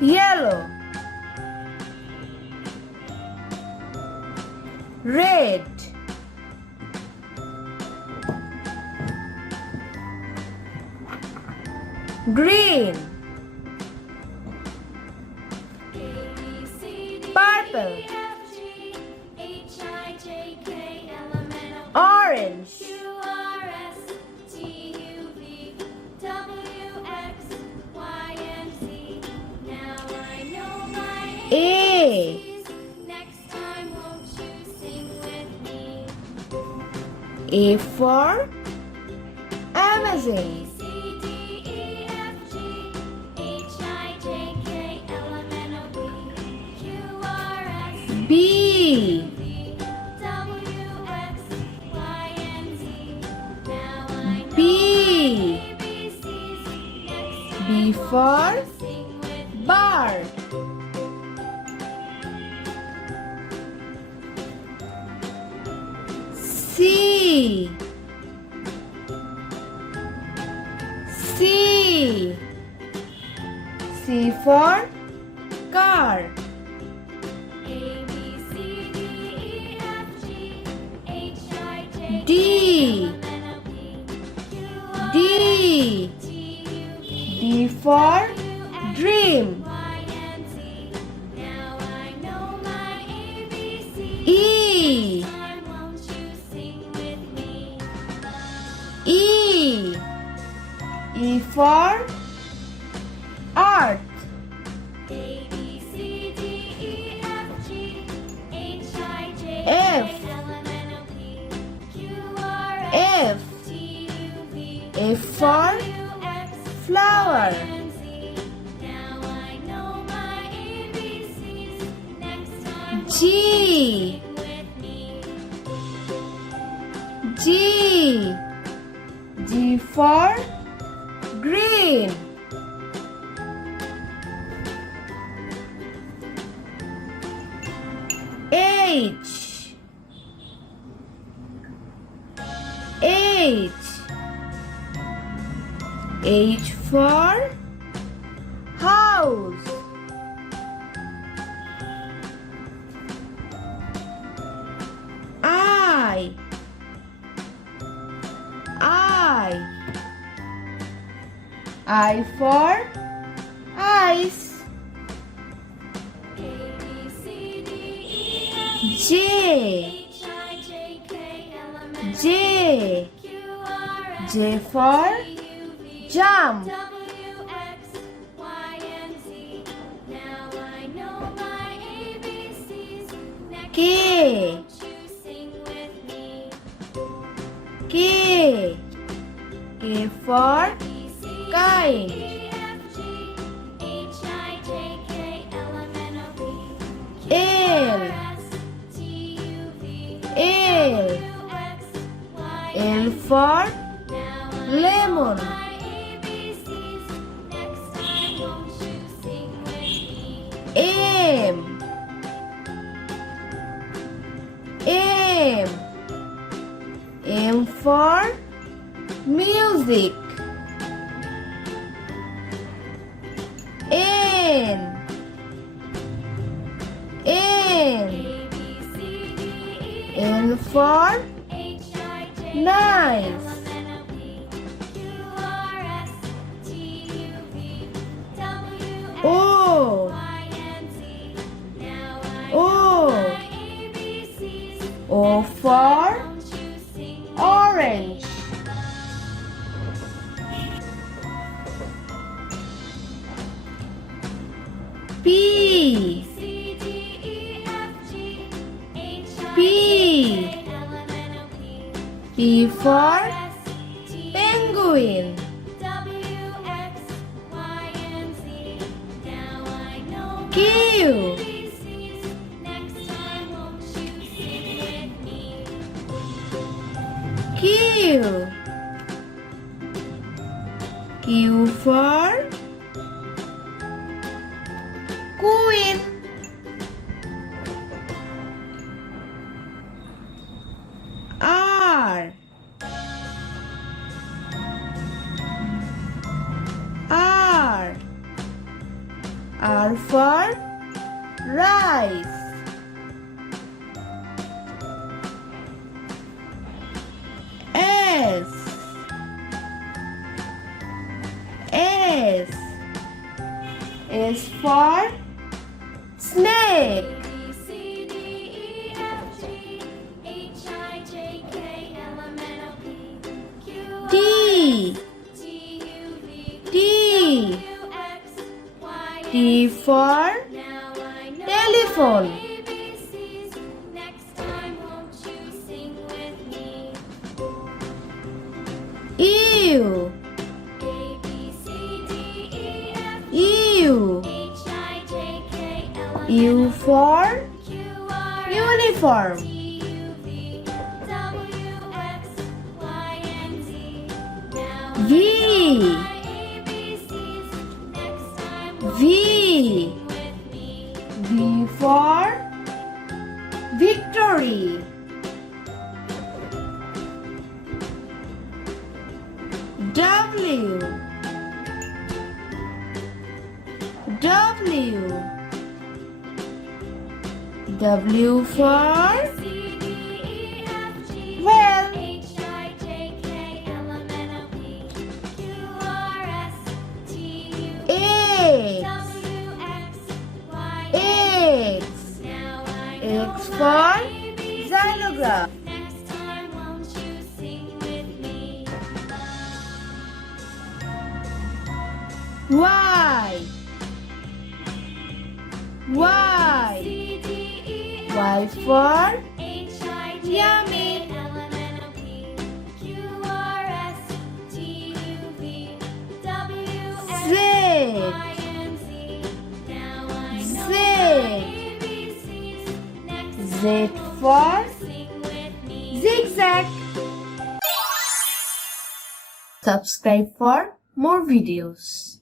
Yellow, red, green, purple, orange, A, A for amazing. B, B, B for bar. C, C, C for car. D, D, D for dream. E, E, E for art. F, F, F for flower. G, G, G for green. H, H, H for house. I, I for ice. J, J, J for jump. K, K, K for kite. L, L, L for lemon. M, M, M for music. N, N, N for nice. O, O, O for orange. P, P, P for penguin. Q, Q, Q for queen. R, R for rice. S. S. S for snake. T. T. T for telephone. U. U. U for uniform. V. V. V for victory. W. W. W for well. X. X for xylograph. Y. Y. Y for yummy. Z. Z. Z for zigzag. Subscribe for more videos.